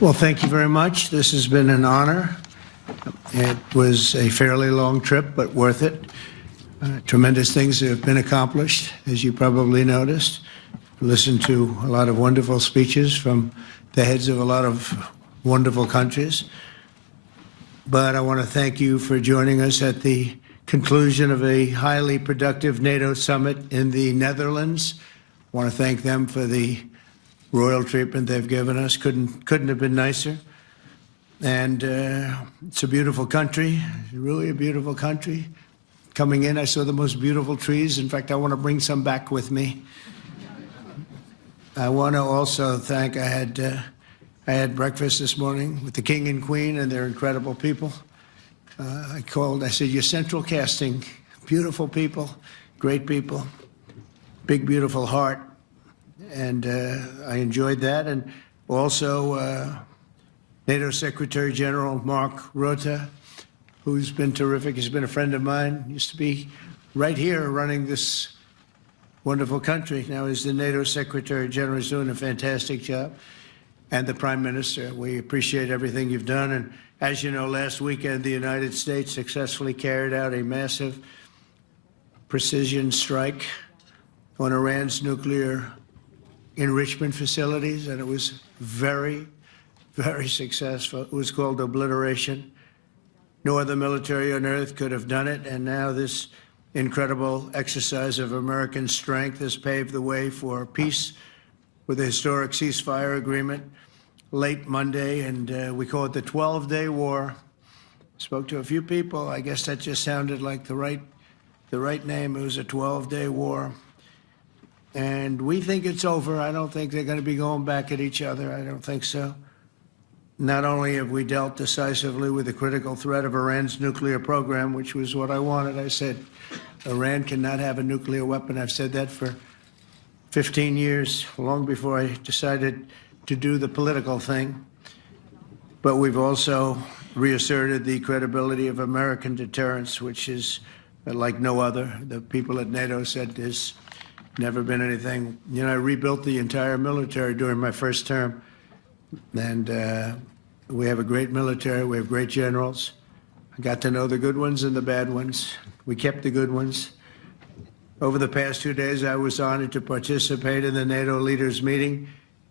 Well, thank you very much. This has been an honor. It was a fairly long trip, but worth it. Tremendous things have been accomplished, as you probably noticed. Listened to a lot of wonderful speeches from the heads of a lot of wonderful countries. But I want to thank you for joining us at the conclusion of a highly productive NATO summit in the Netherlands. I want to thank them for the royal treatment they've given us. Couldn't have been nicer. And it's a beautiful country, really a beautiful country. Coming in, I saw the most beautiful trees. In fact, I want to bring some back with me. I want to also thank, I had breakfast this morning with the King and Queen, and they're incredible people. I said, you're central casting, beautiful people, great people, big, beautiful heart. And I enjoyed that. And also NATO Secretary General Mark Rutte, who's been terrific. He's been a friend of mine, used to be right here running this wonderful country. Now he's the NATO Secretary General. He's doing a fantastic job. And the Prime Minister, we appreciate everything you've done. And as you know, last weekend, the United States successfully carried out a massive precision strike on Iran's nuclear enrichment facilities, and it was very, very successful. It was called obliteration. No other military on earth could have done it, and now this incredible exercise of American strength has paved the way for peace with a historic ceasefire agreement late Monday, and we call it the 12-day war. Spoke to a few people. I guess that just sounded like the right name. It was a 12-day war. And we think it's over. I don't think they're going to be going back at each other. I don't think so. Not only have we dealt decisively with the critical threat of Iran's nuclear program, which was what I wanted. I said, Iran cannot have a nuclear weapon. I've said that for 15 years, long before I decided to do the political thing. But we've also reasserted the credibility of American deterrence, which is like no other. The people at NATO said there's never been anything. You know, I rebuilt the entire military during my first term. And we have a great military. We have great generals. I got to know the good ones and the bad ones. We kept the good ones. Over the past 2 days, I was honored to participate in the NATO leaders meeting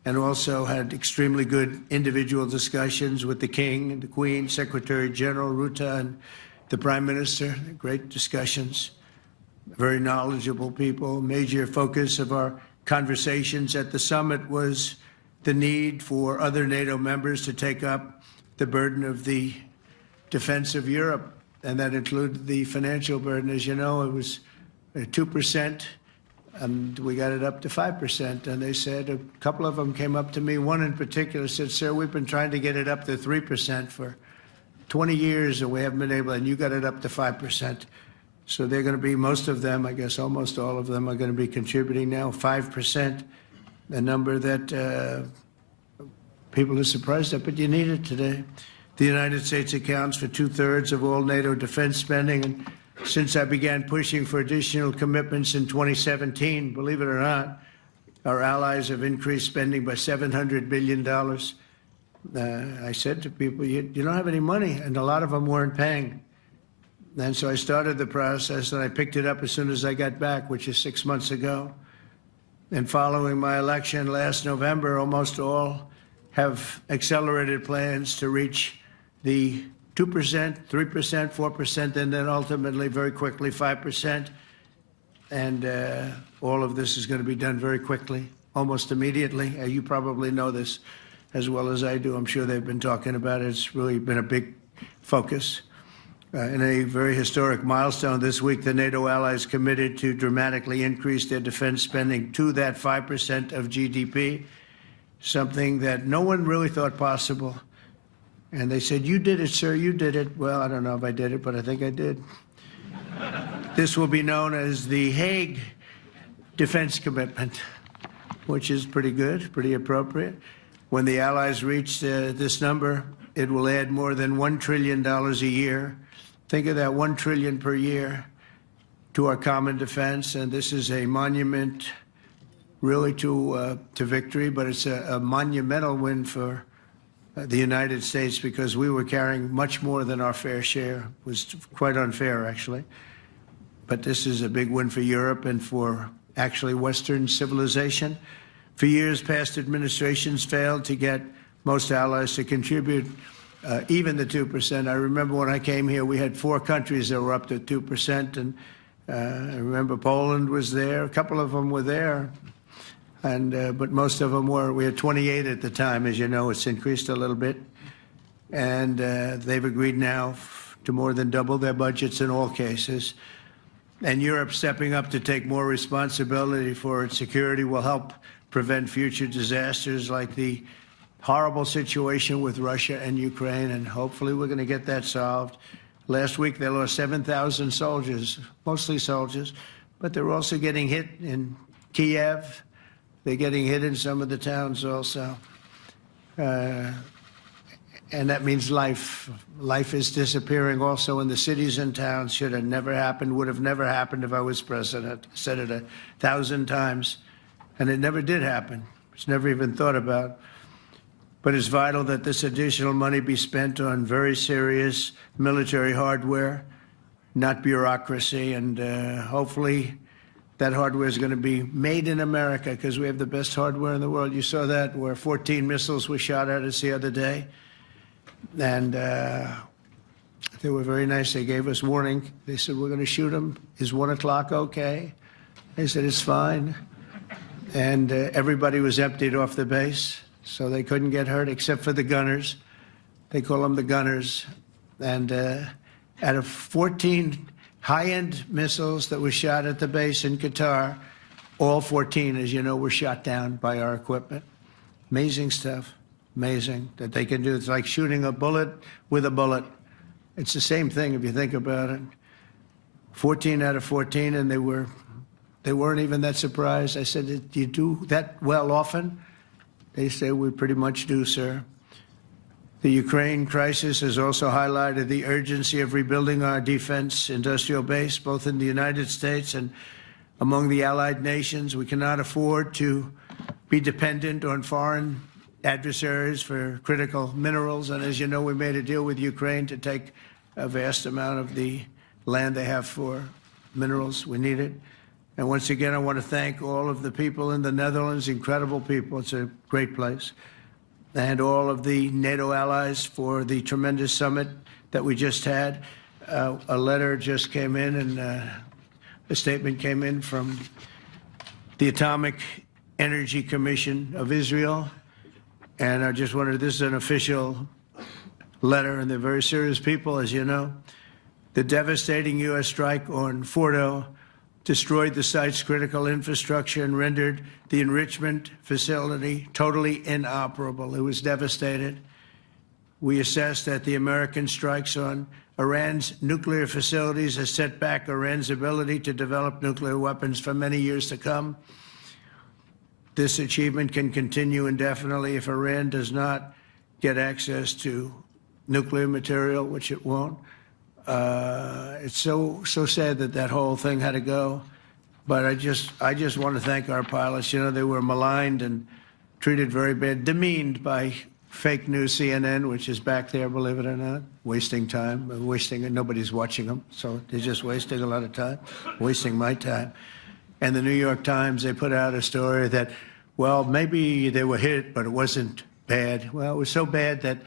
and also had extremely good individual discussions with the King and the Queen, Secretary General Rutte, and the Prime Minister. Great discussions. Very knowledgeable people. Major focus of our conversations at the summit was the need for other NATO members to take up the burden of the defense of Europe, and that included the financial burden. As you know, it was 2%, and we got it up to 5%. And they said, a couple of them came up to me. One in particular said, sir, we've been trying to get it up to 3% for 20 years, and we haven't been able, and you got it up to 5%. So they're going to be, most of them, I guess almost all of them, are going to be contributing now 5%, a number that people are surprised at, but you need it today. The United States accounts for 2/3 of all NATO defense spending, and since I began pushing for additional commitments in 2017, believe it or not, our allies have increased spending by $700 billion. I said to people, you don't have any money, and a lot of them weren't paying. And so I started the process, and I picked it up as soon as I got back, which is 6 months ago. And following my election last November, almost all have accelerated plans to reach the 2%, 3%, 4%, and then ultimately, very quickly, 5%. And all of this is going to be done very quickly, almost immediately. You probably know this as well as I do. I'm sure they've been talking about it. It's really been a big focus. In a very historic milestone this week, the NATO allies committed to dramatically increase their defense spending to that 5% of GDP, something that no one really thought possible. And they said, you did it, sir, you did it. Well, I don't know if I did it, but I think I did. This will be known as the Hague Defense Commitment, which is pretty good, pretty appropriate. When the allies reach this number, it will add more than $1 trillion a year. Think of that, $1 trillion per year to our common defense, and this is a monument really to victory, but it's a monumental win for the United States because we were carrying much more than our fair share. It was quite unfair, actually. But this is a big win for Europe and for actually Western civilization. For years, past administrations failed to get most allies to contribute even the 2%. I remember when I came here, we had 4 countries that were up to 2%, and I remember Poland was there. A couple of them were there, and but most of them were. We had 28 at the time. As you know, it's increased a little bit, and they've agreed now to more than double their budgets in all cases. And Europe stepping up to take more responsibility for its security will help prevent future disasters like the horrible situation with Russia and Ukraine, and hopefully we're going to get that solved. Last week they lost 7,000 soldiers, mostly soldiers, but they're also getting hit in Kiev. They're getting hit in some of the towns also. And that means life. Life is disappearing also in the cities and towns. Should have never happened, would have never happened if I was president. I said it 1,000 times, and it never did happen. It's never even thought about. But it's vital that this additional money be spent on very serious military hardware, not bureaucracy, and hopefully that hardware is going to be made in America because we have the best hardware in the world. You saw that where 14 missiles were shot at us the other day. And they were very nice. They gave us warning. They said, we're going to shoot them. Is 1 o'clock okay? They said, it's fine. And everybody was emptied off the base, so they couldn't get hurt except for the gunners. They call them the gunners. And out of 14 high-end missiles that were shot at the base in Qatar, all 14, as you know, were shot down by our equipment. Amazing stuff. Amazing that they can do. It's like shooting a bullet with a bullet. It's the same thing if you think about it. 14 out of 14, and they weren't even that surprised. I said, do you do that well often? They say, we pretty much do, sir. The Ukraine crisis has also highlighted the urgency of rebuilding our defense industrial base, both in the United States and among the allied nations. We cannot afford to be dependent on foreign adversaries for critical minerals. And as you know, we made a deal with Ukraine to take a vast amount of the land they have for minerals. We need it. And once again, I want to thank all of the people in the Netherlands, incredible people. It's a great place. And all of the NATO allies for the tremendous summit that we just had. A letter just came in, and a statement came in from the Atomic Energy Commission of Israel. And I just wondered, this is an official letter, and they're very serious people, as you know. The devastating U.S. strike on Fordo destroyed the site's critical infrastructure and rendered the enrichment facility totally inoperable. It was devastated. We assess that the American strikes on Iran's nuclear facilities has set back Iran's ability to develop nuclear weapons for many years to come. This achievement can continue indefinitely if Iran does not get access to nuclear material, which it won't. It's so sad that that whole thing had to go. But I just want to thank our pilots. You know, they were maligned and treated very bad, demeaned by fake news CNN, which is back there, believe it or not, wasting time, and nobody's watching them. So they're just wasting a lot of time, wasting my time. And the New York Times, they put out a story that, well, maybe they were hit, but it wasn't bad. Well, it was so bad that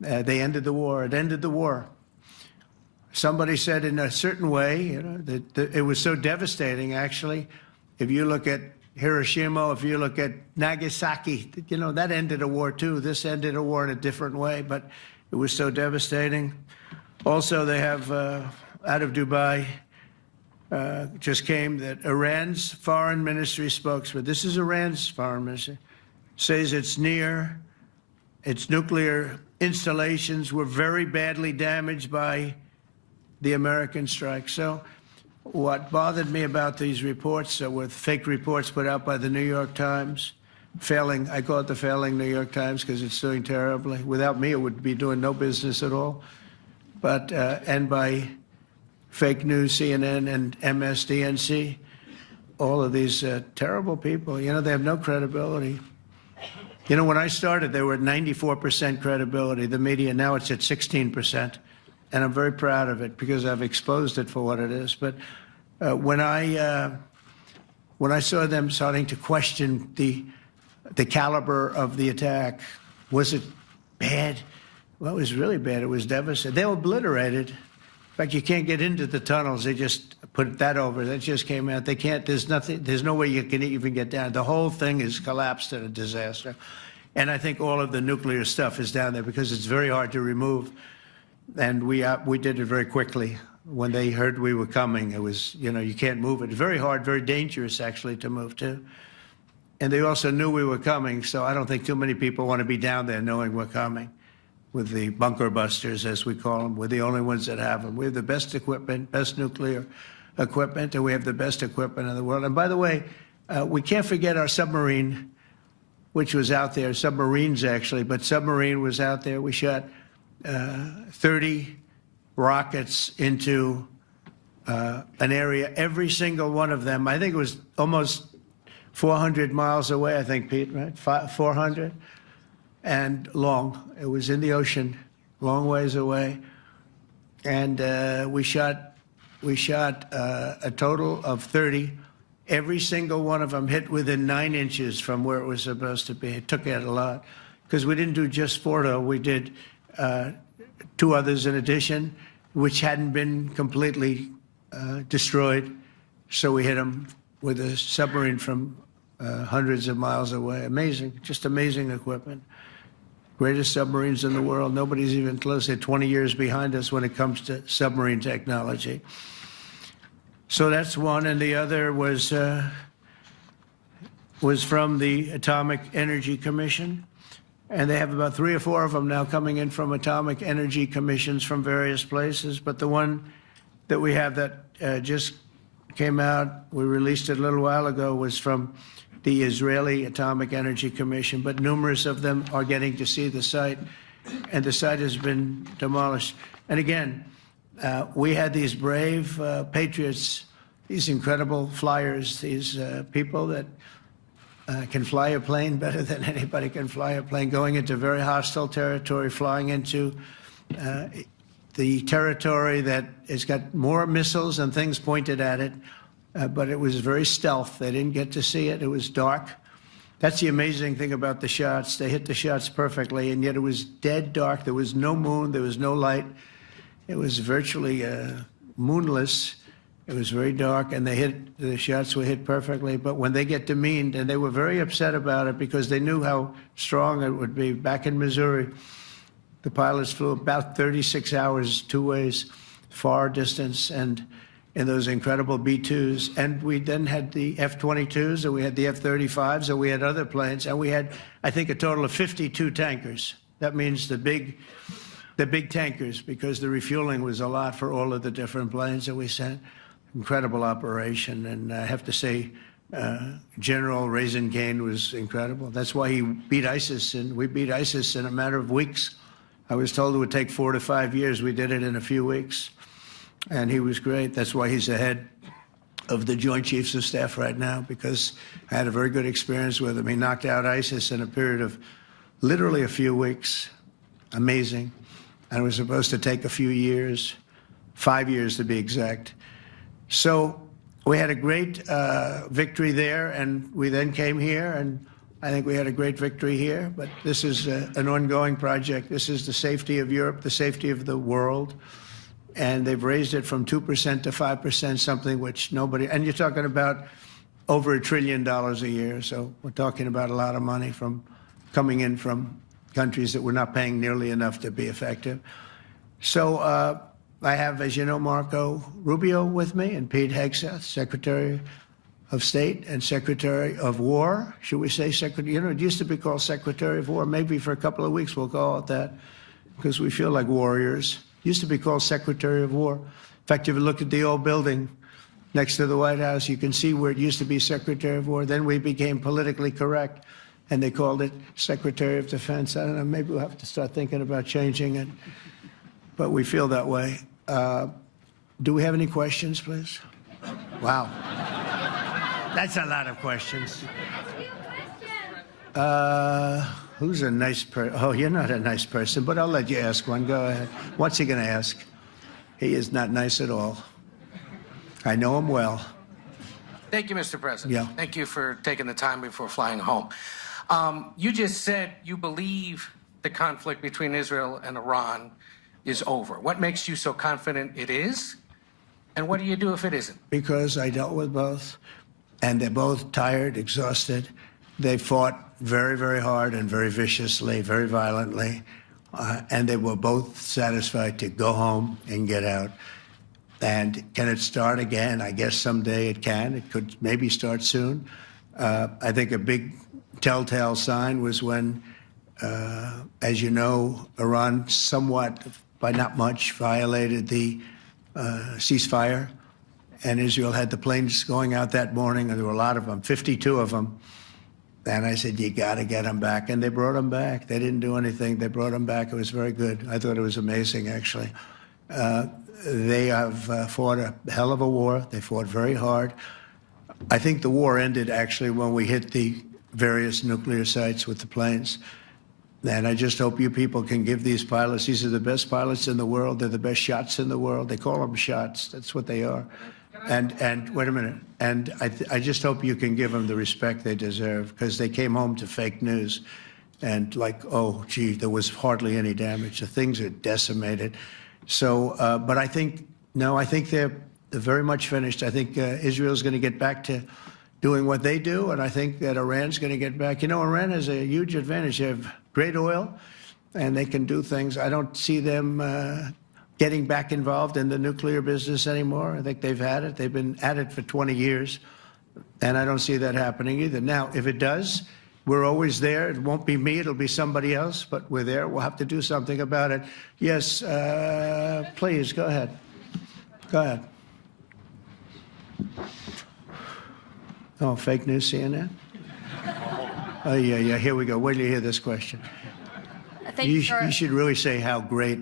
they ended the war. It ended the war. Somebody said in a certain way, you know, that it was so devastating, actually. If you look at Hiroshima, if you look at Nagasaki, you know, that ended a war too. This ended a war in a different way, but it was so devastating. Also, they have, out of Dubai, just came that Iran's foreign ministry spokesman, this is Iran's foreign ministry, says its nuclear installations were very badly damaged by the American strike. So what bothered me about these reports were fake reports put out by the New York Times, failing, I call it the failing New York Times because it's doing terribly. Without me, it would be doing no business at all. But, and by fake news, CNN and MSDNC, all of these terrible people, you know, they have no credibility. You know, when I started, they were at 94% credibility, the media. Now it's at 16%. And I'm very proud of it because I've exposed it for what it is. But when I saw them starting to question the caliber of the attack, was it bad? Well, it was really bad. It was devastating. They obliterated. In fact, you can't get into the tunnels. They just put that over. That just came out. They can't, there's nothing, there's no way you can even get down. The whole thing is collapsed in a disaster. And I think all of the nuclear stuff is down there because it's very hard to remove. And we did it very quickly. When they heard we were coming, it was, you know, you can't move it. Very hard, very dangerous, actually, to move to. And they also knew we were coming, so I don't think too many people want to be down there knowing we're coming. With the bunker busters, as we call them, we're the only ones that have them. We have the best equipment, best nuclear equipment, and we have the best equipment in the world. And by the way, we can't forget our submarine, which was out there, submarines actually, but submarine was out there. We shot 30 rockets into an area, every single one of them. I think it was almost 400 miles away, I think, Pete, right? 400 and long. It was in the ocean, long ways away. And we shot a total of 30. Every single one of them hit within 9 inches from where it was supposed to be. It took out a lot because we didn't do just Fordo. We did 2 others in addition, which hadn't been completely destroyed. So we hit them with a submarine from hundreds of miles away. Amazing, just amazing equipment. Greatest submarines in the world. Nobody's even close. They're 20 years behind us when it comes to submarine technology. So that's one, and the other was from the Atomic Energy Commission. And they have about 3 or 4 of them now coming in from atomic energy commissions from various places. But the one that we have that just came out, we released it a little while ago, was from the Israeli Atomic Energy Commission. But numerous of them are getting to see the site, and the site has been demolished. And again, we had these brave patriots, these incredible flyers, these people that can fly a plane better than anybody can fly a plane, going into very hostile territory, flying into the territory that has got more missiles and things pointed at it, but it was very stealth. They didn't get to see it. It was dark. That's the amazing thing about the shots. They hit the shots perfectly, and yet it was dead dark. There was no moon. There was no light. It was virtually moonless. It was very dark, and the shots were hit perfectly. But when they get demeaned, and they were very upset about it because they knew how strong it would be. Back in Missouri, the pilots flew about 36 hours, 2 ways, far distance, and in those incredible B-2s. And we then had the F-22s, and we had the F-35s, and we had other planes, and we had, I think, a total of 52 tankers. That means the big tankers, because the refueling was a lot for all of the different planes that we sent. Incredible operation, and I have to say, General Raisin Cain was incredible. That's why he beat ISIS, and we beat ISIS in a matter of weeks. I was told it would take 4 to 5 years. We did it in a few weeks, and he was great. That's why he's the head of the Joint Chiefs of Staff right now, because I had a very good experience with him. He knocked out ISIS in a period of literally a few weeks. Amazing. And it was supposed to take a few years, 5 years to be exact. So we had a great victory there, and we then came here, and I think we had a great victory here. But this is an ongoing project. This is the safety of Europe, the safety of the world. And they've raised it from 2% to 5%, something which nobody, and you're talking about over $1 trillion a year. So we're talking about a lot of money coming in from countries that we're not paying nearly enough to be effective. So I have, as you know, Marco Rubio with me, and Pete Hegseth, Secretary of State and Secretary of War. Should we say Secretary? You know, it used to be called Secretary of War. Maybe for a couple of weeks we'll call it that because we feel like warriors. It used to be called Secretary of War. In fact, if you look at the old building next to the White House, you can see where it used to be Secretary of War. Then we became politically correct, and they called it Secretary of Defense. I don't know, maybe we'll have to start thinking about changing it, but we feel that way. Do we have any questions, please? Wow. That's a lot of questions. Who's a nice person? Oh, you're not a nice person, but I'll let you ask one. Go ahead. What's he going to ask? He is not nice at all. I know him well. Thank you, Mr. President. Yeah. Thank you for taking the time before flying home. You just said you believe the conflict between Israel and Iran is over. What makes you so confident it is? And what do you do if it isn't? Because I dealt with both, and they're both tired, exhausted. They fought very, very hard and very viciously, very violently, and they were both satisfied to go home and get out. And can it start again? I guess someday it can. It could maybe start soon. I think a big telltale sign was when, as you know, Iran somewhat, by not much, violated the ceasefire, and Israel had the planes going out that morning, and there were a lot of them, 52 of them. And I said, you got to get them back. And they brought them back. They didn't do anything. They brought them back. It was very good. I thought it was amazing, actually. They have fought a hell of a war. They fought very hard. I think the war ended, actually, when we hit the various nuclear sites with the planes. And I just hope you people can give these pilots, these are the best pilots in the world. They're the best shots in the world. They call them shots. That's what they are. And wait a minute. And I just hope you can give them the respect they deserve, because they came home to fake news. And like, oh, gee, there was hardly any damage. The things are decimated. So, but I think, no, I think they're very much finished. I think Israel's going to get back to doing what they do, and I think that Iran's going to get back. You know, Iran has a huge advantage. They have great oil, and they can do things. I don't see them getting back involved in the nuclear business anymore. I think they've had it. They've been at it for 20 years, and I don't see that happening either. Now, if it does, we're always there. It won't be me. It'll be somebody else, but we're there. We'll have to do something about it. Yes, please, go ahead. Go ahead. Oh, fake news, CNN? Oh, yeah, here we go. Wait till you hear this question. You should really say how great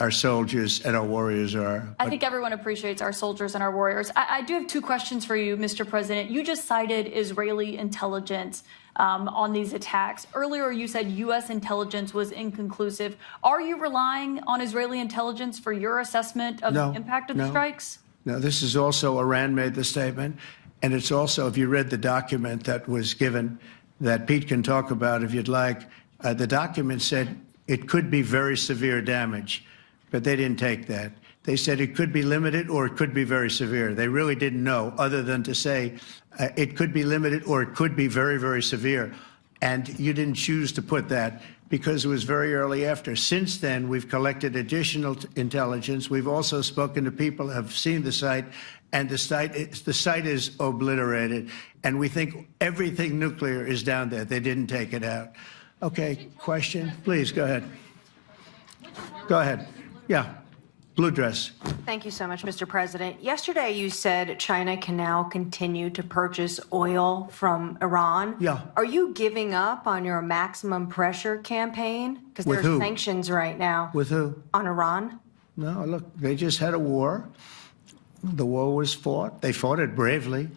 our soldiers and our warriors are. I think everyone appreciates our soldiers and our warriors. I do have two questions for you, Mr. President. You just cited Israeli intelligence on these attacks. Earlier, you said U.S. intelligence was inconclusive. Are you relying on Israeli intelligence for your assessment of the impact of the strikes? No, this is also, Iran made the statement, and it's also, if you read the document that was given, that Pete can talk about if you'd like, the document said it could be very severe damage, but they didn't take that. They said it could be limited or it could be very severe. They really didn't know, other than to say it could be limited or it could be very, very severe. And you didn't choose to put that because it was very early after. Since then, we've collected additional intelligence. We've also spoken to people who have seen the site, and the site is obliterated. And we think everything nuclear is down there. They didn't take it out. Okay, question? Please, go ahead. Go ahead. Yeah, blue dress. Thank you so much, Mr. President. Yesterday, you said China can now continue to purchase oil from Iran. Yeah. Are you giving up on your maximum pressure campaign? Because there are sanctions right now. With who? On Iran. No, look, they just had a war. The war was fought. They fought it bravely.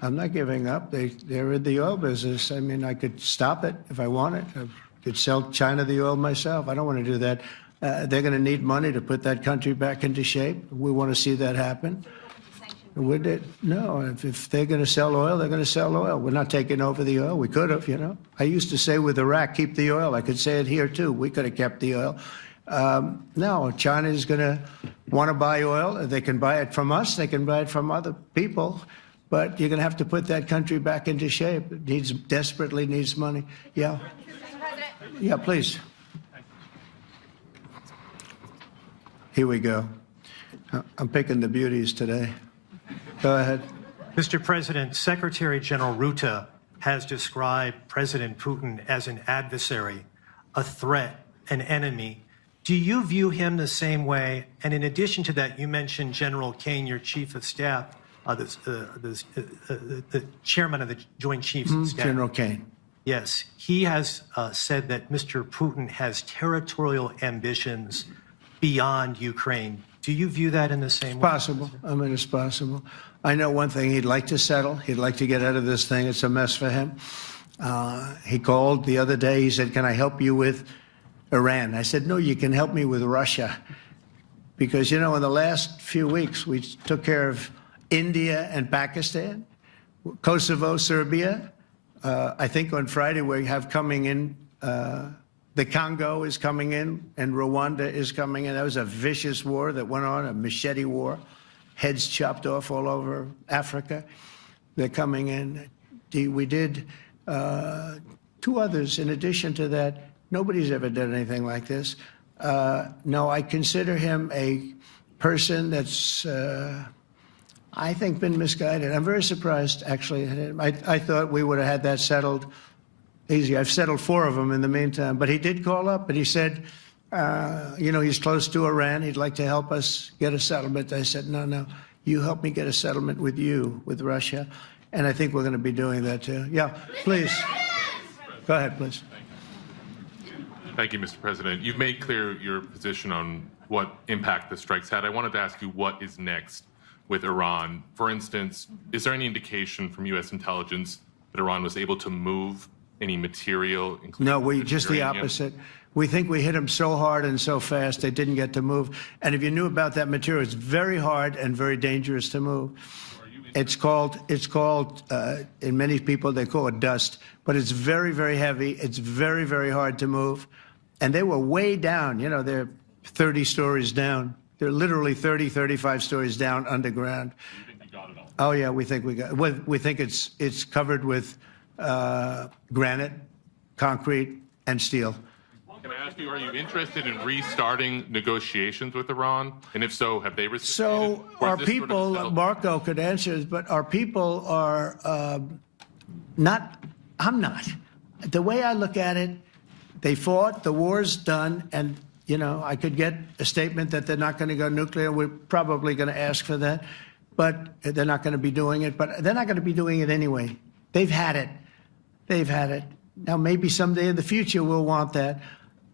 I'm not giving up. They're in the oil business. I mean, I could stop it if I wanted. I could sell China the oil myself. I don't want to do that. They're going to need money to put that country back into shape. We want to see that happen. Would it? No, if they're going to sell oil, they're going to sell oil. We're not taking over the oil. We could have, you know. I used to say with Iraq, keep the oil. I could say it here, too. We could have kept the oil. No, China is going to want to buy oil. They can buy it from us. They can buy it from other people. But you're going to have to put that country back into shape. It desperately needs money. Yeah. Yeah, please. Here we go. I'm picking the beauties today. Go ahead. Mr. President, Secretary General Rutte has described President Putin as an adversary, a threat, an enemy. Do you view him the same way? And in addition to that, you mentioned General Kane, your chief of staff, the chairman of the Joint Chiefs of Staff. General Kane. Yes. He has said that Mr. Putin has territorial ambitions beyond Ukraine. Do you view that in the same way? It's possible. I mean, it's possible. I know one thing. He'd like to settle. He'd like to get out of this thing. It's a mess for him. He called the other day. He said, "Can I help you with Iran?" I said, "No, you can help me with Russia." Because, you know, in the last few weeks, we took care of India and Pakistan, Kosovo, Serbia. I think on Friday we have coming in, the Congo is coming in, and Rwanda is coming in. That was a vicious war that went on, a machete war, heads chopped off all over Africa. They're coming in. We did 2 others in addition to that. Nobody's ever done anything like this. No, I consider him a person that's, I think, been misguided. I'm very surprised, actually. I thought we would have had that settled easy. I've settled 4 of them in the meantime. But he did call up, and he said, you know, he's close to Iran. He'd like to help us get a settlement. I said, no, you help me get a settlement with you, with Russia. And I think we're going to be doing that, too. Yeah, please. Go ahead, please. Thank you, Mr. President. You've made clear your position on what impact the strikes had. I wanted to ask you what is next with Iran. For instance, is there any indication from U.S. intelligence that Iran was able to move any material? No, just the opposite. We think we hit them so hard and so fast they didn't get to move. And if you knew about that material, it's very hard and very dangerous to move. It's called, in many people, they call it dust, but it's very, very heavy. It's very, very hard to move. And they were way down. You know, they're 30 stories down. They're literally 30, 35 stories down underground. You think you got it all? Oh, yeah, we think we got it. We think it's covered with granite, concrete, and steel. Can I ask you, are you interested in restarting negotiations with Iran? And if so, have they received? So our people, Marco could answer this, but our people are not, I'm not. The way I look at it, they fought, the war's done, and, you know, I could get a statement that they're not going to go nuclear. We're probably going to ask for that, but they're not going to be doing it. But they're not going to be doing it anyway. They've had it. They've had it. Now, maybe someday in the future we'll want that.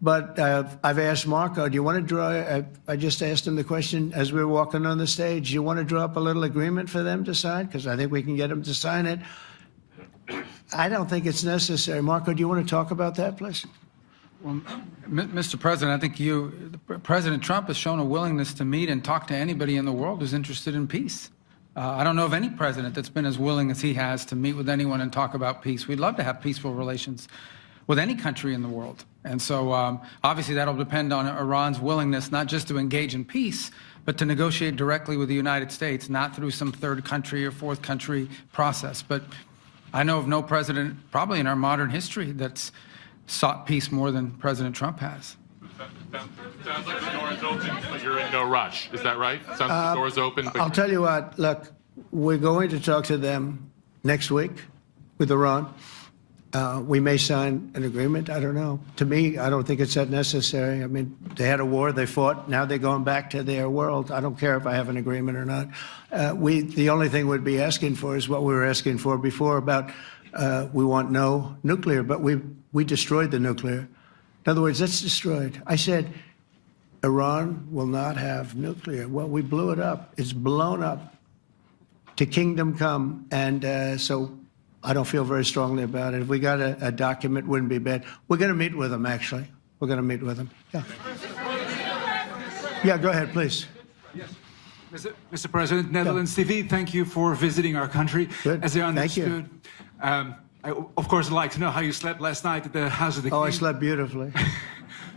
But I've asked Marco, do you want to draw, I just asked him the question as we were walking on the stage, do you want to draw up a little agreement for them to sign? Because I think we can get them to sign it. I don't think it's necessary. Marco, do you want to talk about that, please? Well, Mr. President, I think President Trump has shown a willingness to meet and talk to anybody in the world who's interested in peace. I don't know of any president that's been as willing as he has to meet with anyone and talk about peace. We'd love to have peaceful relations with any country in the world. And so obviously that'll depend on Iran's willingness not just to engage in peace, but to negotiate directly with the United States, not through some third country or fourth country process. But I know of no president, probably in our modern history, that's sought peace more than President Trump has. Sounds like the door is open, but you're in no rush. Is that right? Sounds like the door is open. But I'll tell you what, look, we're going to talk to them next week with Iran. We may sign an agreement. I don't know. To me, I don't think it's that necessary. I mean, they had a war, they fought. Now they're going back to their world. I don't care if I have an agreement or not. The only thing we'd be asking for is what we were asking for before about we want no nuclear, but we destroyed the nuclear. In other words, that's destroyed. I said, Iran will not have nuclear. Well, we blew it up. It's blown up to kingdom come. And so I don't feel very strongly about it. If we got a document, wouldn't be bad. We're going to meet with them, actually. We're going to meet with them. Yeah. Yeah, go ahead, please. Yes. Mr. President, Netherlands TV, thank you for visiting our country. Good. As I understood, Thank you. I, of course, would like to know how you slept last night at the House of the King. Oh, I slept beautifully.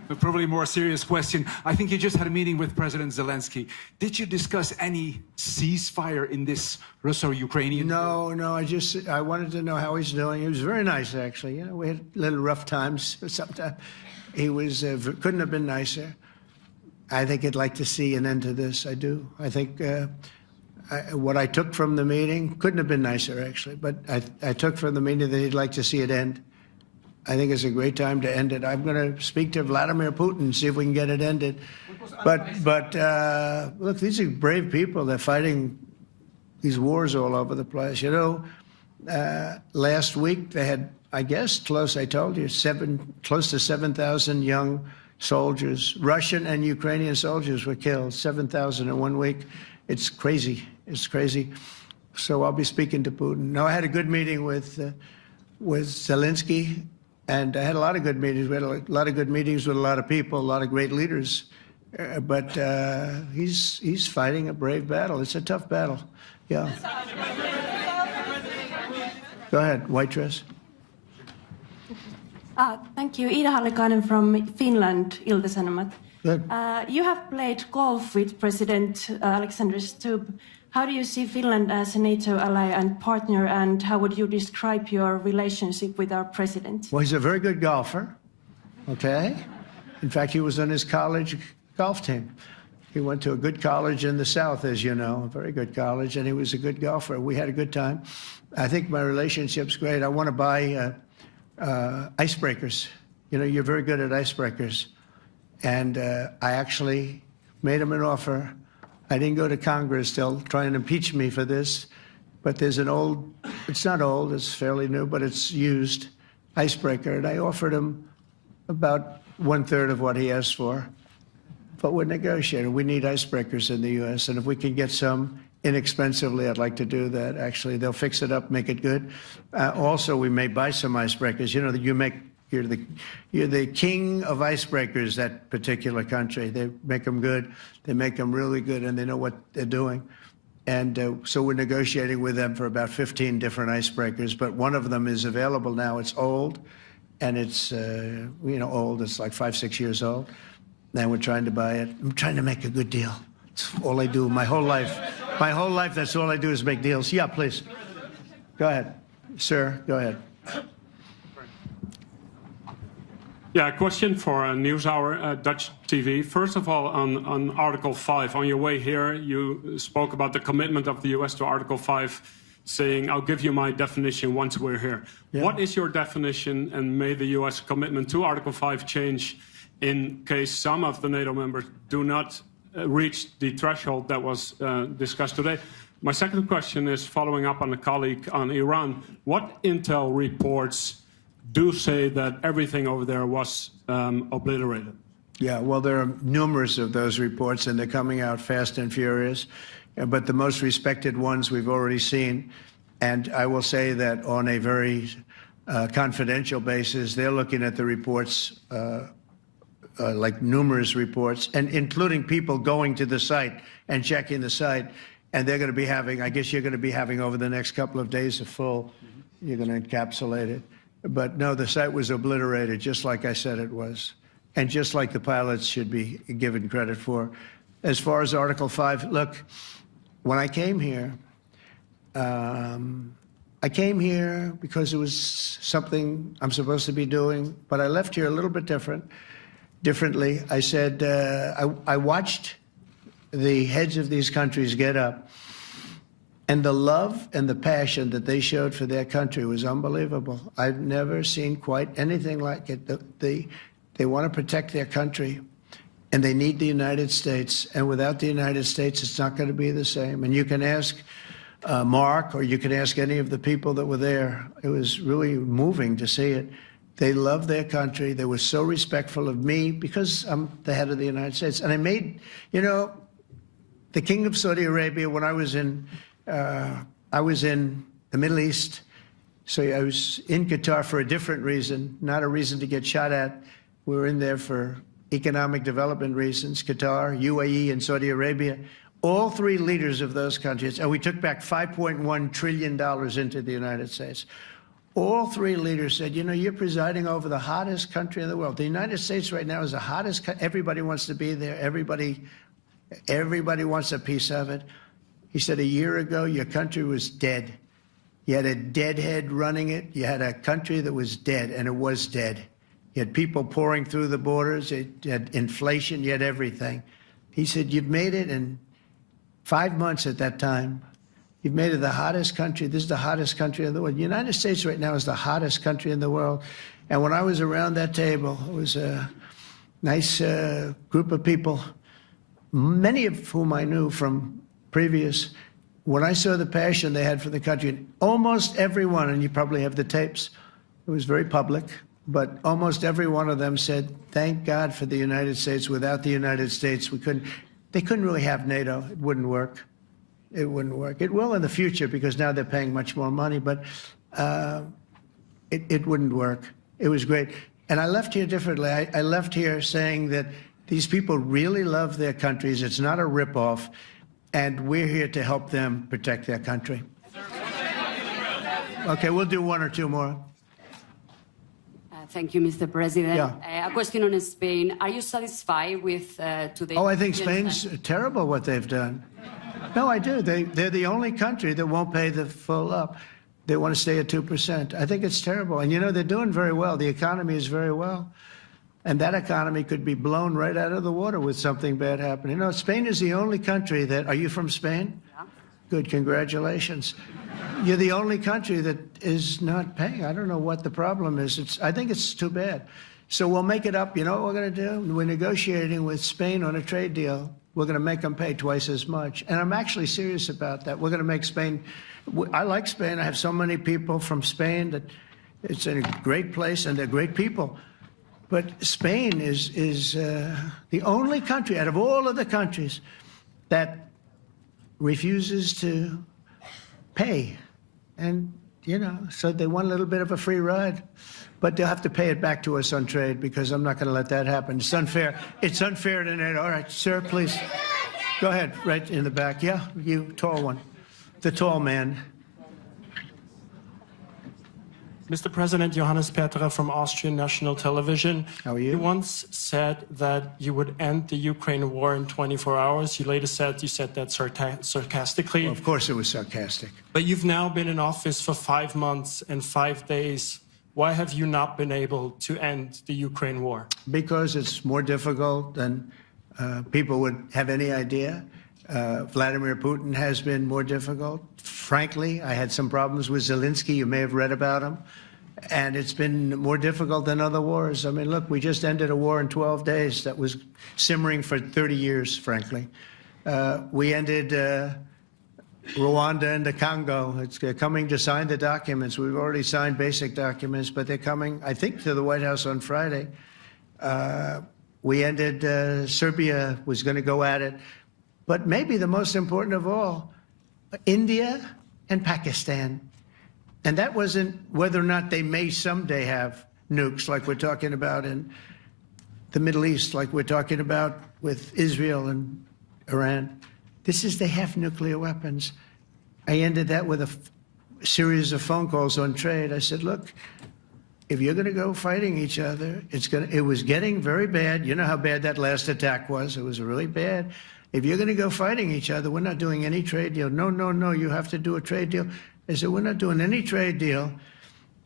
But probably a more serious question. I think you just had a meeting with President Zelensky. Did you discuss any ceasefire in this Russo-Ukrainian? No, I wanted to know how he's doing. He was very nice, actually. You know, we had little rough times sometimes. He was, couldn't have been nicer. I think he'd like to see an end to this. I do. I think what I took from the meeting couldn't have been nicer, actually. But I took from the meeting that he'd like to see it end. I think it's a great time to end it. I'm going to speak to Vladimir Putin and see if we can get it ended. But look, these are brave people. They're fighting these wars all over the place. You know, last week they had, I guess, close, I told you, close to 7,000 young soldiers, Russian and Ukrainian soldiers were killed, 7,000 in 1 week. It's crazy. It's crazy. So I'll be speaking to Putin. No, I had a good meeting with with Zelensky, and I had a lot of good meetings. We had a lot of good meetings with a lot of people, a lot of great leaders. But he's fighting a brave battle. It's a tough battle. Yeah. Go ahead, white dress. Thank you. Ida Hallikainen from Finland, Ilta-Sanomat. Good. You have played golf with President Alexander Stubb. How do you see Finland as a NATO ally and partner, and how would you describe your relationship with our president? Well, he's a very good golfer, okay? In fact, he was on his college golf team. He went to a good college in the South, as you know, a very good college, and he was a good golfer. We had a good time. I think my relationship's great. I want to buy icebreakers. You know, you're very good at icebreakers. And I actually made him an offer. I didn't go to Congress. They'll try and impeach me for this. But there's an old, it's not old, it's fairly new, but it's used icebreaker. And I offered him about 1/3 of what he asked for. But we're negotiating. We need icebreakers in the U.S. And if we can get some inexpensively, I'd like to do that. Actually, they'll fix it up, make it good. Also, we may buy some icebreakers. You know, you're the king of icebreakers, that particular country. They make them good. They make them really good, and they know what they're doing. And so we're negotiating with them for about 15 different icebreakers. But one of them is available now. It's old, and it's old. It's like 5, 6 years old. And we're trying to buy it. I'm trying to make a good deal. It's all I do my whole life. My whole life, that's all I do is make deals. Yeah, please. Go ahead. Sir, go ahead. Yeah, a question for NewsHour, Dutch TV. First of all, on Article 5, on your way here, you spoke about the commitment of the U.S. to Article 5, saying, I'll give you my definition once we're here. Yeah. What is your definition, and may the U.S. commitment to Article 5 change in case some of the NATO members do not reach the threshold that was discussed today? My second question is following up on a colleague on Iran. What intel reports do say that everything over there was obliterated? Yeah, well, there are numerous of those reports, and they're coming out fast and furious. But the most respected ones we've already seen. And I will say that on a very confidential basis, they're looking at the reports, like numerous reports, and including people going to the site and checking the site. And they're going to be having, I guess you're going to be having over the next couple of days a full, you're going to encapsulate it. But no, the site was obliterated, just like I said it was, and just like the pilots should be given credit for. As far as Article 5, look, when I came here because it was something I'm supposed to be doing, but I left here a little bit differently. I said, I watched the heads of these countries get up, and the love and the passion that they showed for their country was unbelievable. I've never seen quite anything like it. They want to protect their country, and they need the United States. And without the United States, it's not going to be the same. And you can ask Mark, or you can ask any of the people that were there. It was really moving to see it. They love their country. They were so respectful of me because I'm the head of the United States. And I made, you know, the King of Saudi Arabia, when I was in the Middle East, so I was in Qatar for a different reason, not a reason to get shot at. We were in there for economic development reasons, Qatar, UAE, and Saudi Arabia. All three leaders of those countries, and we took back $5.1 trillion into the United States. All three leaders said, you know, you're presiding over the hottest country in the world. The United States right now is the hottest country. Everybody wants to be there. Everybody wants a piece of it. He said, a year ago, your country was dead. You had a deadhead running it. You had a country that was dead, and it was dead. You had people pouring through the borders. You had inflation. You had everything. He said, you've made it in 5 months at that time. You've made it the hottest country. This is the hottest country in the world. The United States right now is the hottest country in the world. And when I was around that table, it was a nice group of people, many of whom I knew from previous. When I saw the passion they had for the country, almost everyone, and you probably have the tapes, it was very public, but almost every one of them said, thank God for the United States. Without the United States, they couldn't really have NATO. It wouldn't work. It wouldn't work. It will in the future because now they're paying much more money, but it wouldn't work. It was great. And I left here differently. I left here saying that these people really love their countries. It's not a ripoff. And we're here to help them protect their country. Okay, we'll do one or two more. Thank you, Mr. President. Yeah. A question on Spain. Are you satisfied with today? Oh, I think Spain's terrible what they've done. No, I do. They're the only country that won't pay the full up. They want to stay at 2%. I think it's terrible. And, you know, they're doing very well. The economy is very well. And that economy could be blown right out of the water with something bad happening. You know, Spain is the only country that... Are you from Spain? Yeah. Good, congratulations. You're the only country that is not paying. I don't know what the problem is. I think it's too bad. So we'll make it up. You know what we're going to do? We're negotiating with Spain on a trade deal. We're going to make them pay twice as much. And I'm actually serious about that. We're going to make Spain... I like Spain. I have so many people from Spain that it's a great place and they're great people. But Spain is the only country out of all of the countries that refuses to pay. And, you know, so they want a little bit of a free ride. But they'll have to pay it back to us on trade because I'm not going to let that happen. It's unfair. It's unfair to NATO. All right, sir, please. Go ahead, right in the back. Yeah, you, tall one. The tall man. Mr. President, Johannes Petra from Austrian National Television. How are you? You once said that you would end the Ukraine war in 24 hours. You later said you said that sarcastically. Well, of course it was sarcastic. But you've now been in office for 5 months and 5 days. Why have you not been able to end the Ukraine war? Because it's more difficult than people would have any idea. Vladimir Putin has been more difficult. Frankly, I had some problems with Zelensky. You may have read about him. And it's been more difficult than other wars. I mean, look, we just ended a war in 12 days that was simmering for 30 years, frankly. We ended Rwanda and the Congo. It's coming to sign the documents. We've already signed basic documents, but they're coming, I think, to the White House on Friday. We ended Serbia was going to go at it. But maybe the most important of all, India and Pakistan. And that wasn't whether or not they may someday have nukes like we're talking about in the Middle East, like we're talking about with Israel and Iran. This is they have nuclear weapons. I ended that with a series of phone calls on trade. I said, look, if you're going to go fighting each other, it was getting very bad. You know how bad that last attack was. It was really bad. If you're going to go fighting each other, we're not doing any trade deal. No, no, no, you have to do a trade deal. I said, we're not doing any trade deal.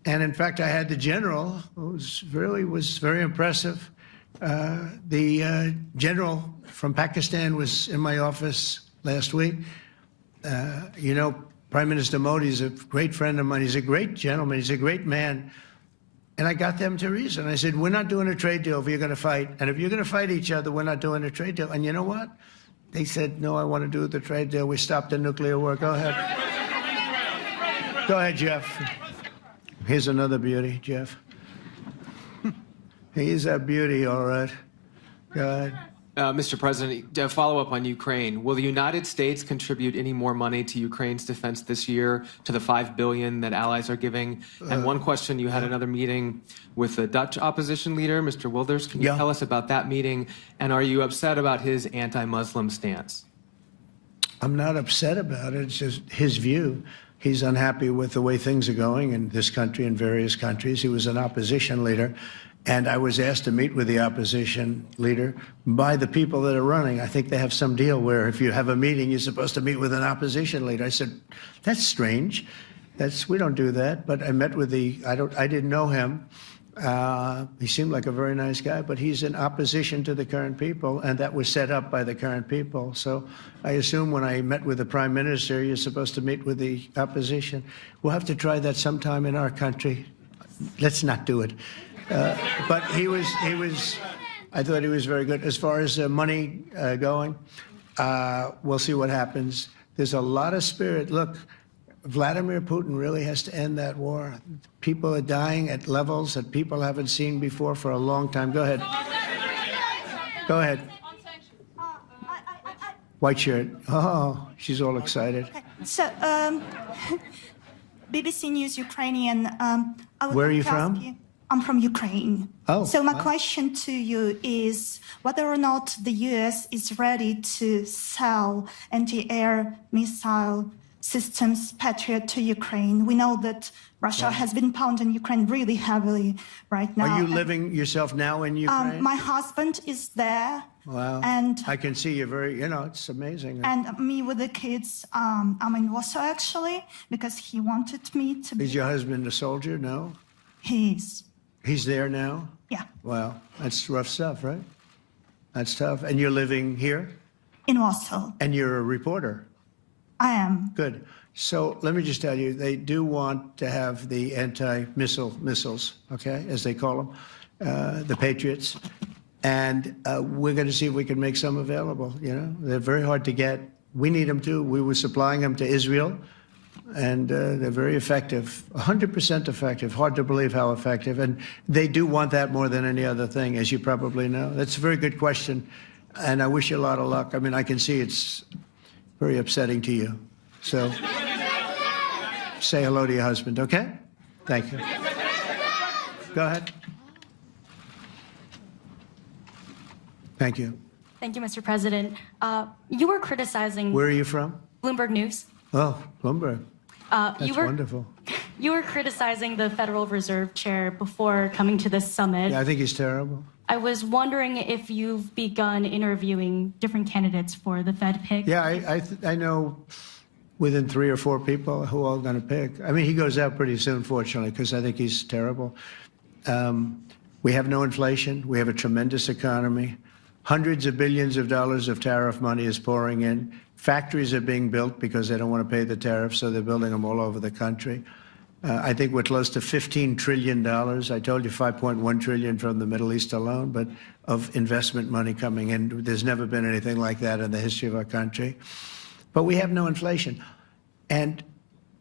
And in fact, I had the general, who was very impressive. The general from Pakistan was in my office last week. You know, Prime Minister Modi is a great friend of mine. He's a great gentleman. He's a great man. And I got them to reason. I said, we're not doing a trade deal if you're going to fight. And if you're going to fight each other, we're not doing a trade deal. And you know what? They said, no, I want to do the trade deal. We stopped the nuclear war. Go ahead. Go ahead, Jeff. Here's another beauty, Jeff. He's a beauty, all right. Go ahead. Mr. President, to follow up on Ukraine, will the United States contribute any more money to Ukraine's defense this year to the $5 billion that allies are giving? And one question, you had another meeting with the Dutch opposition leader, Mr. Wilders. Can you tell us about that meeting? And are you upset about his anti-Muslim stance? I'm not upset about it. It's just his view. He's unhappy with the way things are going in this country and various countries. He was an opposition leader. And I was asked to meet with the opposition leader by the people that are running. I think they have some deal where if you have a meeting, you're supposed to meet with an opposition leader. I said, that's strange. We don't do that. But I met with I didn't know him. He seemed like a very nice guy, but he's in opposition to the current people, and that was set up by the current people. So I assume when I met with the Prime Minister, you're supposed to meet with the opposition. We'll have to try that sometime in our country. Let's not do it. But I thought he was very good. As far as money going, we'll see what happens. There's a lot of spirit. Look, Vladimir Putin really has to end that war. People are dying at levels that people haven't seen before for a long time. Go ahead. Go ahead. White shirt. Oh, she's all excited. So, BBC News Ukrainian. I would Where are like you to ask from? I'm from Ukraine. Oh, So my wow. question to you is whether or not the US is ready to sell anti-air missile systems Patriot to Ukraine. We know that Russia has been pounding Ukraine really heavily right now. Are you living yourself now in Ukraine? My husband is there. Wow. And I can see you're very, it's amazing. and me with the kids, I'm in Warsaw actually because he wanted me to be. Is your husband a soldier? No? He's, He's there now? yeah, Wow. That's rough stuff, right? That's tough. And you're living here? in Warsaw. And you're a reporter? I am. Good. So let me just tell you, they do want to have the anti-missile missiles, okay, as they call them, the Patriots. And we're going to see if we can make some available, They're very hard to get. We need them too. We were supplying them to Israel, and they're very effective, 100% effective. Hard to believe how effective. And they do want that more than any other thing, as you probably know. That's a very good question, and I wish you a lot of luck. I mean, I can see it's very upsetting to you. So say hello to your husband, okay? Thank you. Go ahead. Thank you. Thank you, Mr. President. You were criticizing Where are you from? Bloomberg News. Oh, Bloomberg. That's You were wonderful. you were criticizing the Federal Reserve Chair before coming to this summit. Yeah, I think he's terrible. I was wondering if you've begun interviewing different candidates for the Fed pick. Yeah, I know within 3 or 4 people who are going to pick. I mean, he goes out pretty soon, fortunately, because I think he's terrible. We have no inflation. We have a tremendous economy. Hundreds of billions of dollars of tariff money is pouring in. Factories are being built because they don't want to pay the tariffs, so they're building them all over the country. I think we're close to $15 trillion. I told you $5.1 trillion from the Middle East alone, but of investment money coming in. There's never been anything like that in the history of our country. But we have no inflation. And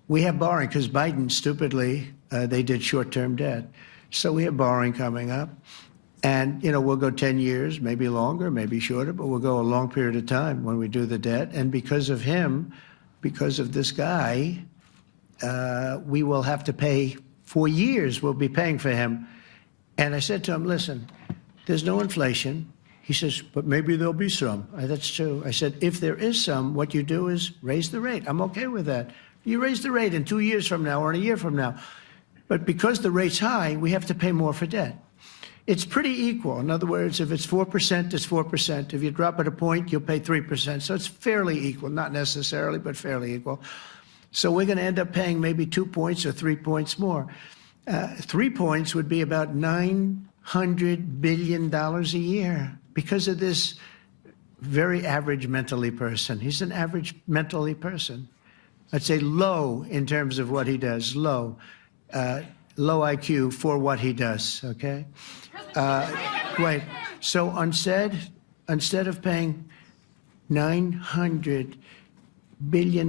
we have borrowing because Biden, stupidly, they did short-term debt. So we have borrowing coming up. And, we'll go 10 years, maybe longer, maybe shorter, but we'll go a long period of time when we do the debt. And because of him, because of this guy, we will have to pay for years. We'll be paying for him. And I said to him, listen, there's no inflation. He says, but maybe there'll be some. That's true. I said, if there is some, what you do is raise the rate. I'm okay with that. You raise the rate in 2 years from now or in a year from now. But because the rate's high, we have to pay more for debt. It's pretty equal. In other words, if it's 4%, it's 4%. If you drop it a point, you'll pay 3%. So it's fairly equal, not necessarily, but fairly equal. So we're going to end up paying maybe 2 points or 3 points more. 3 points would be about $900 billion a year because of this very average mentally person. He's an average mentally person. I'd say low in terms of what he does, low. Low IQ for what he does, okay? Wait, so instead of paying $900 billion,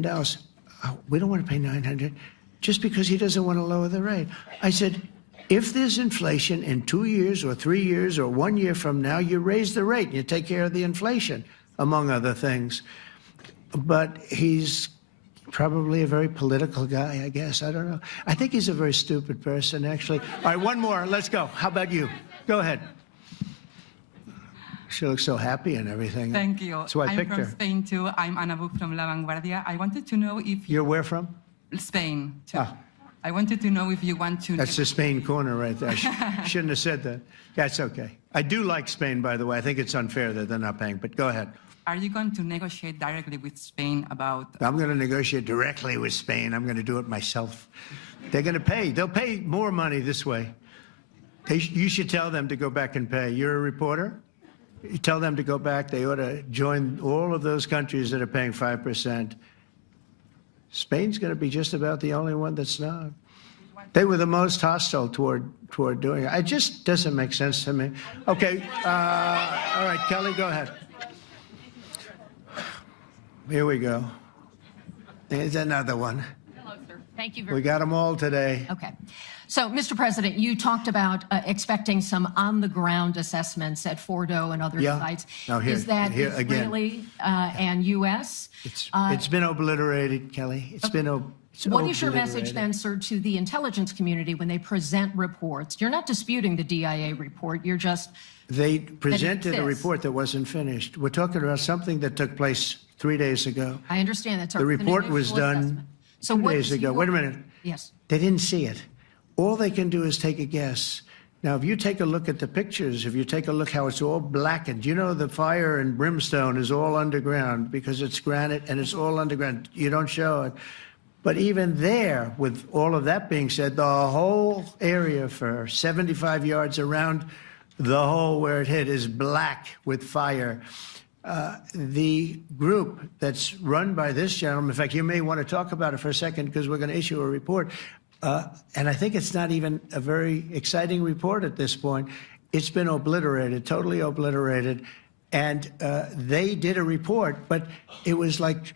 we don't want to pay 900 just because he doesn't want to lower the rate. I said, if there's inflation in 2 years or 3 years or 1 year from now, you raise the rate and you take care of the inflation, among other things. But he's probably a very political guy, I guess. I don't know. I think he's a very stupid person, actually. All right, one more. Let's go. How about you? Go ahead. She looks so happy and everything. Thank you. That's why I picked her. I'm from Spain, too. I'm Ana Buch from La Vanguardia. I wanted to know if... You're where from? Spain, too. Ah. I wanted to know if you want to... That's the Spain corner right there. I shouldn't have said that. That's okay. I do like Spain, by the way. I think it's unfair that they're not paying, but go ahead. Are you going to negotiate directly with Spain about... I'm going to negotiate directly with Spain. I'm going to do it myself. They're going to pay. They'll pay more money this way. You should tell them to go back and pay. You're a reporter? You tell them to go back. They ought to join all of those countries that are paying 5%. Spain's going to be just about the only one that's not. They were the most hostile toward doing it. It just doesn't make sense to me. Okay. All right, Kelly, go ahead. Here we go. There's another one. Hello, sir. Thank you We very much. got them all today. Okay. So, Mr. President, you talked about expecting some on-the-ground assessments at Fordo and other sites. Now here, Is that here Israeli and U.S.? It's been obliterated, Kelly. It's What is your message then, sir, to the intelligence community when they present reports? You're not disputing the DIA report. You're just... They presented a report that wasn't finished. We're talking about something that took place 3 days ago. I understand that, sir. The report was done 2 days ago. Wait a minute. Yes. They didn't see it. All they can do is take a guess. Now, if you take a look at the pictures, if you take a look how it's all blackened, you know the fire and brimstone is all underground because it's granite and it's all underground. You don't show it. But even there, with all of that being said, the whole area for 75 yards around the hole where it hit is black with fire. The group that's run by this gentleman, in fact, you may want to talk about it for a second because we're going to issue a report. And I think it's not even a very exciting report at this point. It's been obliterated, totally obliterated. And they did a report, but it was like,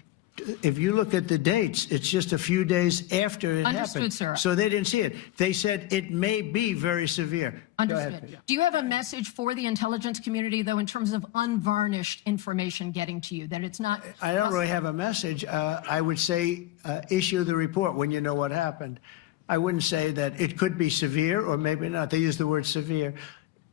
if you look at the dates, it's just a few days after it happened. Sir. So they didn't see it. They said it may be very severe. Understood. Go ahead. Do you have a message for the intelligence community, though, in terms of unvarnished information getting to you, that it's not... I don't really have a message. I would say issue the report when you know what happened. I wouldn't say that it could be severe or maybe not. They use the word severe.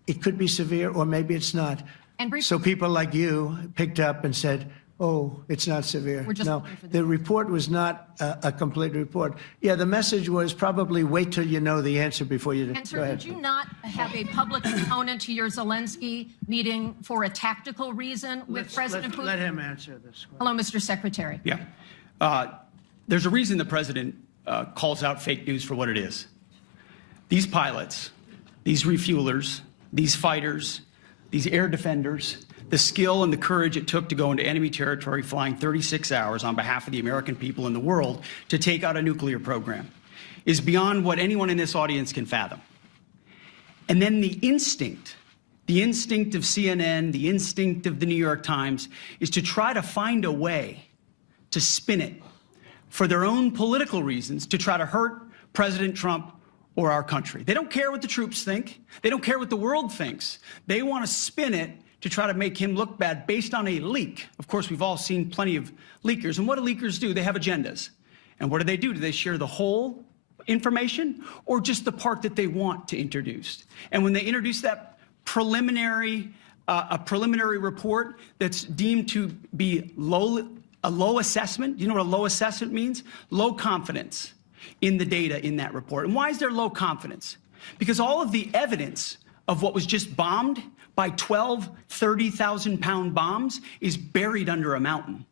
It could be severe or maybe it's not. And so people like you picked up and said, oh, it's not severe. No, the report was not a complete report. Yeah, the message was probably wait till you know the answer before you... And sir, did you not have a public component to your Zelensky meeting for a tactical reason with President Putin? Let him answer this question. Hello, Mr. Secretary. Yeah. There's a reason the president calls out fake news for what it is. These pilots, these refuelers, these fighters, these air defenders, the skill and the courage it took to go into enemy territory flying 36 hours on behalf of the American people and the world to take out a nuclear program is beyond what anyone in this audience can fathom. And then the instinct of CNN, the instinct of the New York Times is to try to find a way to spin it for their own political reasons to try to hurt President Trump or our country. They don't care what the troops think. They don't care what the world thinks. They want to spin it to try to make him look bad based on a leak. Of course, we've all seen plenty of leakers. And what do leakers do? They have agendas. And what do? Do they share the whole information or just the part that they want to introduce? And when they introduce that preliminary report that's deemed to be a low assessment, you know what a low assessment means? Low confidence in the data in that report. And why is there low confidence? Because all of the evidence of what was just bombed by 12 30,000-pound bombs is buried under a mountain,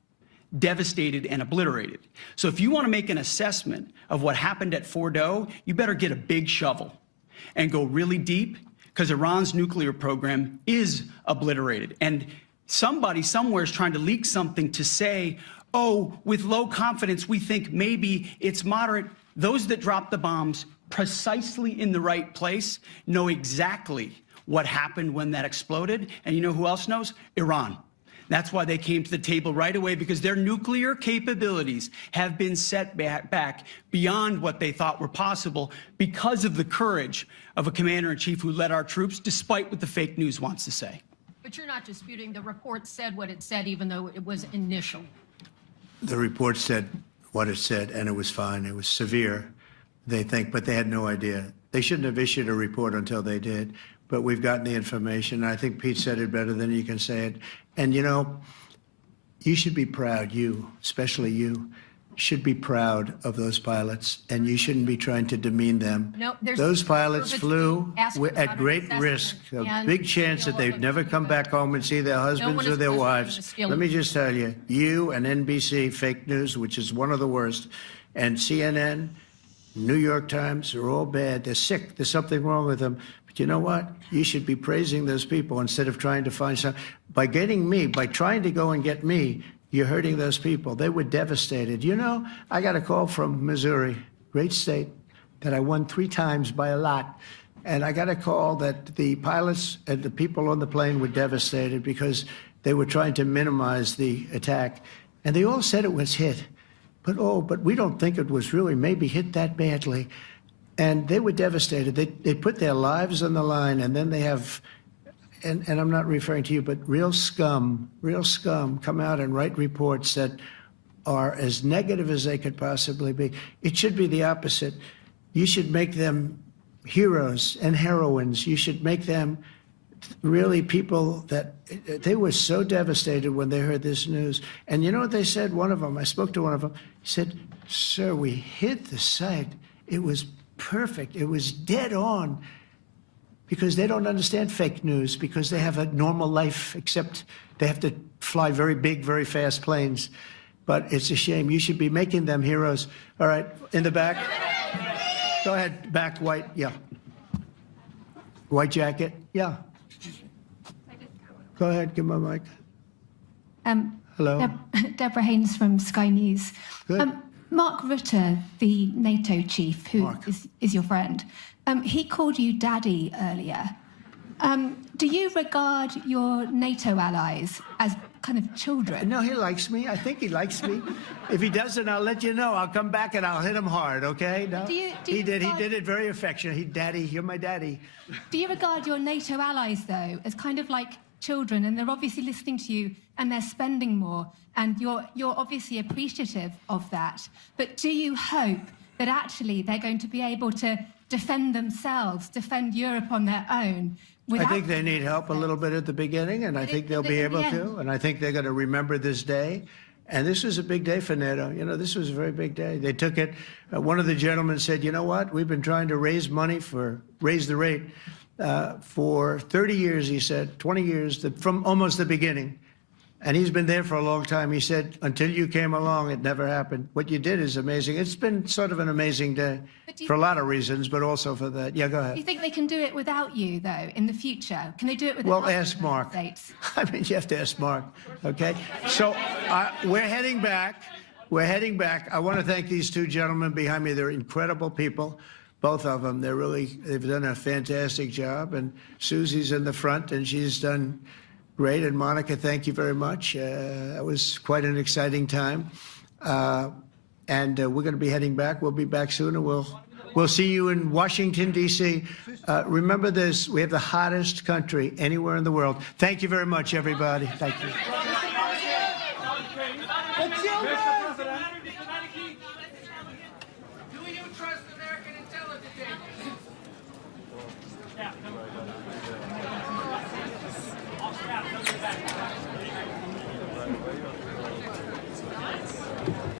devastated and obliterated. So if you want to make an assessment of what happened at Fordo, you better get a big shovel and go really deep, because Iran's nuclear program is obliterated. And somebody somewhere is trying to leak something to say, oh, with low confidence, we think maybe it's moderate. Those that dropped the bombs precisely in the right place know exactly what happened when that exploded. And you know who else knows? Iran. That's why they came to the table right away, because their nuclear capabilities have been set back beyond what they thought were possible because of the courage of a commander-in-chief who led our troops, despite what the fake news wants to say. But you're not disputing the report said what it said, even though it was initial. The report said what it said, and it was fine. It was severe, they think, but they had no idea. They shouldn't have issued a report until they did. But we've gotten the information. I think Pete said it better than you can say it. And, you know, you should be proud, you, especially you, should be proud of those pilots, and you shouldn't be trying to demean them. No, those pilots flew at great risk, a big chance that they'd never come back home and see their husbands or their wives. Let me just tell you, you and NBC, fake news, which is one of the worst, and CNN, New York Times, are all bad. They're sick. There's something wrong with them. But you know what? You should be praising those people instead of trying to find some. By getting me, by trying to go and get me, you're hurting those people. They were devastated. You know, I got a call from Missouri, great state, that I won 3 times by a lot. And I got a call that the pilots and the people on the plane were devastated because they were trying to minimize the attack. And they all said it was hit. But we don't think it was really maybe hit that badly. And they were devastated. They put their lives on the line, and then they have, and I'm not referring to you, but real scum come out and write reports that are as negative as they could possibly be. It should be the opposite. You should make them heroes and heroines. You should make them really people that they were so devastated when they heard this news. And you know what they said? One of them, I spoke to one of them, he said, "Sir, we hit the site. It was perfect. It was dead on." Because they don't understand fake news, because they have a normal life, except they have to fly very big, very fast planes. But it's a shame. You should be making them heroes. All right, in the back. Go ahead, back, white, yeah. White jacket, yeah. Go ahead, give my mic. Hello. Deborah Haynes from Sky News. Good. Mark Rutte, the NATO chief, who is your friend, he called you daddy earlier. Do you regard your NATO allies as kind of children? No, he likes me. I think he likes me. If he doesn't, I'll let you know. I'll come back and I'll hit him hard, okay? No? He did it very affectionate. Daddy, you're my daddy. Do you regard your NATO allies, though, as kind of like children, and they're obviously listening to you and they're spending more, and you're obviously appreciative of that, but do you hope that actually they're going to be able to defend themselves, defend Europe on their own? I think they need help a little bit at the beginning, and I think they'll be able to, and I think they're going to remember this day. And this was a big day for NATO. You know, this was a very big day. They took it. One of the gentlemen said, "You know what? We've been trying to raise money raise the rate for 30 years," he said, 20 years, from almost the beginning. And he's been there for a long time. He said, "Until you came along, it never happened." What you did is amazing. It's been sort of an amazing day for a lot of reasons, but also for that. Yeah, go ahead. Do you think they can do it without you, though, in the future? Can they do it without Well, ask Mark. I mean, you have to ask Mark, okay? So we're heading back. We're heading back. I want to thank these two gentlemen behind me. They're incredible people, both of them. They've done a fantastic job. And Susie's in the front, and she's done great. And Monica, thank you very much. That was quite an exciting time. And we're going to be heading back. We'll be back soon, and we'll see you in Washington, D.C. Remember this, we have the hottest country anywhere in the world. Thank you very much, everybody. Thank you.